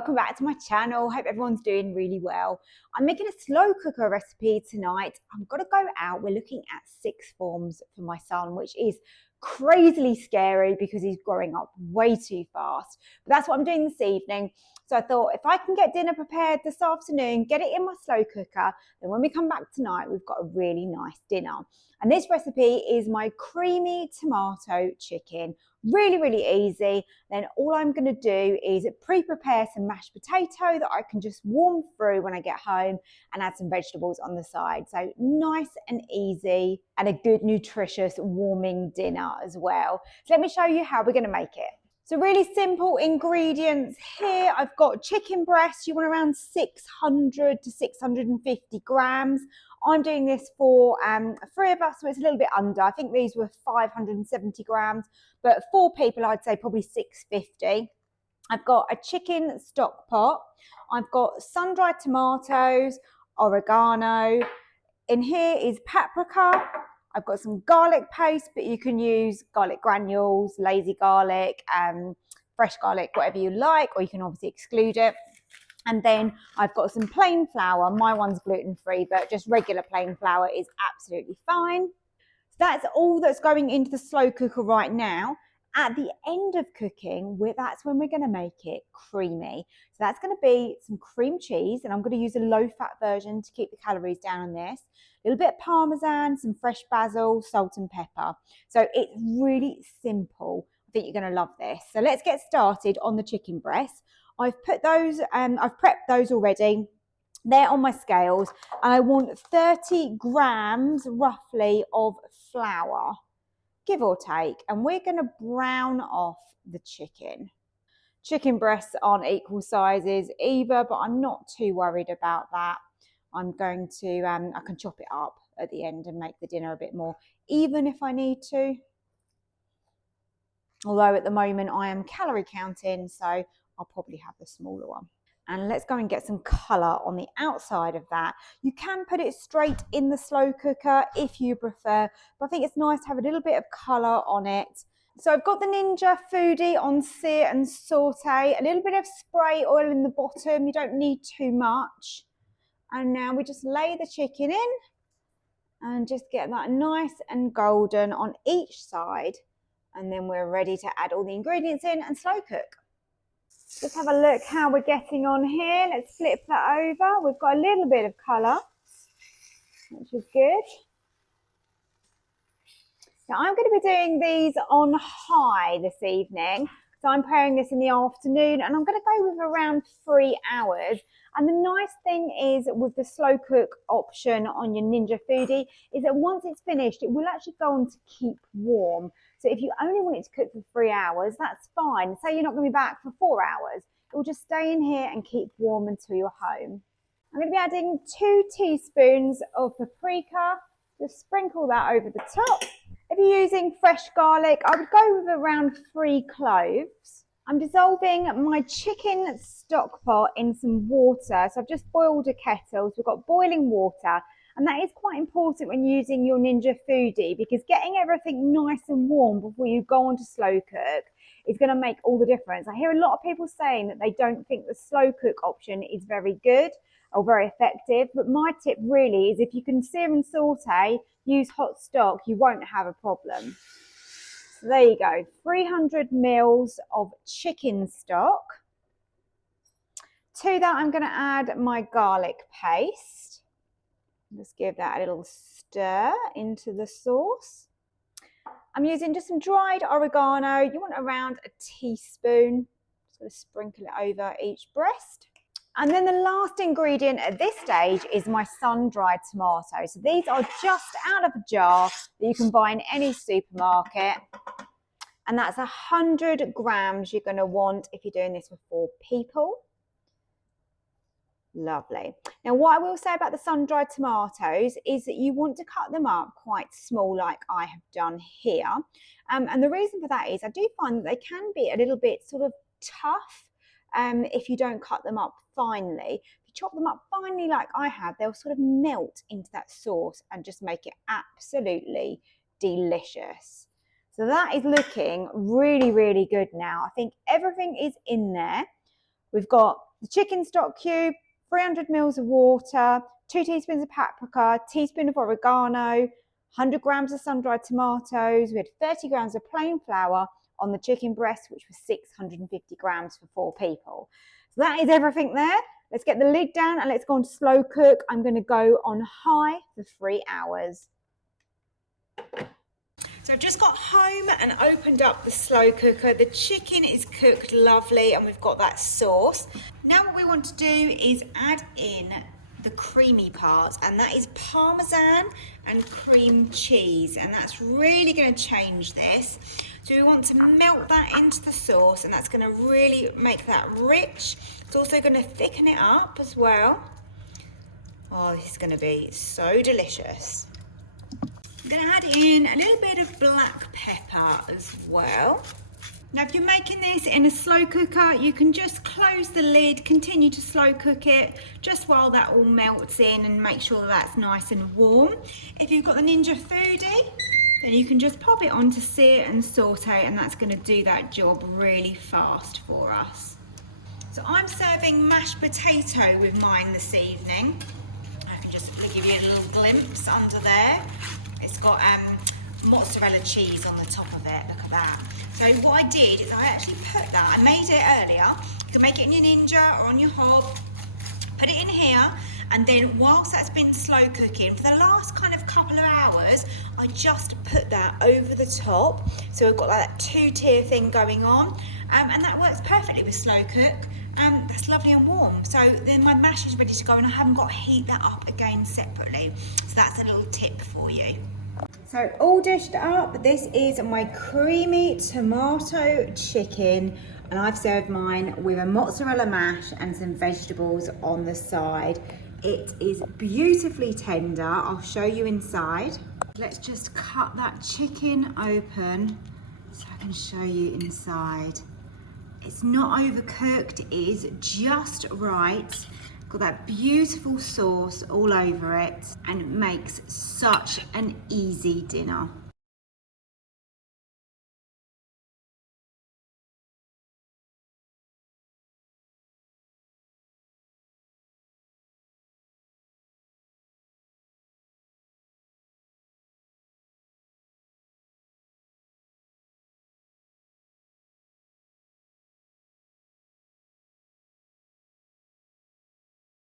welcome back to my channel. Hope everyone's doing really well. I'm making a slow cooker recipe tonight. I'm gonna go out. We're looking at sixth forms for my son, which is crazily scary because he's growing up way too fast. But that's what I'm doing this evening. So I thought if I can get dinner prepared this afternoon, get it in my slow cooker, then when we come back tonight, we've got a really nice dinner. And this recipe is my creamy tomato chicken. Really, really easy. Then all I'm going to do is pre-prepare some mashed potato that I can just warm through when I get home and add some vegetables on the side. So nice and easy and a good nutritious warming dinner as well. So let me show you how we're going to make it. So really simple ingredients here. I've got chicken breast. You want around 600 to 650 grams. I'm doing this for 3 of us, so it's a little bit under. I think these were 570 grams, but 4 people, I'd say probably 650. I've got a chicken stock pot. I've got sun-dried tomatoes, oregano. In here is paprika. I've got some garlic paste, but you can use garlic granules, lazy garlic, fresh garlic, whatever you like, or you can obviously exclude it. And then I've got some plain flour. My one's gluten-free, but just regular plain flour is absolutely fine. So that's all that's going into the slow cooker right now. At the end of cooking, that's when we're going to make it creamy. So that's going to be some cream cheese, and I'm going to use a low-fat version to keep the calories down on this. A little bit of Parmesan, some fresh basil, salt and pepper. So it's really simple. I think you're going to love this. So let's get started on the chicken breast. I've put those, I've prepped those already. They're on my scales, and I want 30 grams roughly of flour, give or take, and we're going to brown off the chicken. Chicken breasts aren't equal sizes either, but I'm not too worried about that. I'm going to, I can chop it up at the end and make the dinner a bit more even if I need to. Although at the moment I am calorie counting, so I'll probably have the smaller one. And let's go and get some colour on the outside of that. You can put it straight in the slow cooker if you prefer, but I think it's nice to have a little bit of colour on it. So I've got the Ninja Foodi on sear and saute, a little bit of spray oil in the bottom. You don't need too much. And now we just lay the chicken in and just get that nice and golden on each side. And then we're ready to add all the ingredients in and slow cook. Just have a look how we're getting on here. Let's flip that over. We've got a little bit of colour, which is good. Now I'm going to be doing these on high this evening. So I'm preparing this in the afternoon, and I'm going to go with around 3 hours. And the nice thing is with the slow cook option on your Ninja Foodi is that once it's finished, it will actually go on to keep warm. So if you only want it to cook for 3 hours, that's fine. Say you're not going to be back for 4 hours. It will just stay in here and keep warm until you're home. I'm going to be adding 2 teaspoons of paprika. Just sprinkle that over the top. If you're using fresh garlic, I would go with around 3 cloves. I'm dissolving my chicken stock pot in some water. So I've just boiled a kettle. So we've got boiling water. And that is quite important when using your Ninja Foodi, because getting everything nice and warm before you go on to slow cook is going to make all the difference. I hear a lot of people saying that they don't think the slow cook option is very good or very effective. But my tip really is if you can sear and saute, use hot stock, you won't have a problem. So there you go, 300 mils of chicken stock. To that, I'm going to add my garlic paste. Just give that a little stir into the sauce. I'm using just some dried oregano. You want around a teaspoon. Just going to sprinkle it over each breast. And then the last ingredient at this stage is my sun-dried tomatoes. So these are just out of a jar that you can buy in any supermarket. And that's 100 grams you're going to want if you're doing this for 4 people. Lovely. Now what I will say about the sun-dried tomatoes is that you want to cut them up quite small like I have done here. And the reason for that is I do find that they can be a little bit sort of tough if you don't cut them up finely. If you chop them up finely like I have, they'll sort of melt into that sauce and just make it absolutely delicious. So that is looking really, really good now. I think everything is in there. We've got the chicken stock cube, 300 mils of water, 2 teaspoons of paprika, teaspoon of oregano, 100 grams of sun-dried tomatoes. We had 30 grams of plain flour on the chicken breast, which was 650 grams for 4 people. So that is everything there. Let's get the lid down and let's go on to slow cook. I'm going to go on high for 3 hours. So I've just got home and opened up the slow cooker. The chicken is cooked lovely and we've got that sauce. Now what we want to do is add in the creamy parts, and that is parmesan and cream cheese, and that's really going to change this. So we want to melt that into the sauce, and that's going to really make that rich. It's also going to thicken it up as well. Oh, this is going to be so delicious. I'm going to add in a little bit of black pepper as well. Now if you're making this in a slow cooker, you can just close the lid, continue to slow cook it just while that all melts in and make sure that's nice and warm. If you've got the Ninja Foodi, then you can just pop it on to sear and saute, and that's going to do that job really fast for us. So I'm serving mashed potato with mine this evening. I can just give you a little glimpse under there. It's got mozzarella cheese on the top of it, look at that. So what I did is I actually put that, I made it earlier, you can make it in your Ninja or on your hob, put it in here, and then whilst that's been slow cooking, for the last kind of couple of hours, I just put that over the top. So we've got like that 2-tier thing going on, and that works perfectly with slow cook. That's lovely and warm. So then my mash is ready to go and I haven't got to heat that up again separately. So that's a little tip for you. So all dished up, this is my creamy tomato chicken, and I've served mine with a mozzarella mash and some vegetables on the side. It is beautifully tender. I'll show you inside. Let's just cut that chicken open so I can show you inside. It's not overcooked, it is just right. Got that beautiful sauce all over it, and it makes such an easy dinner.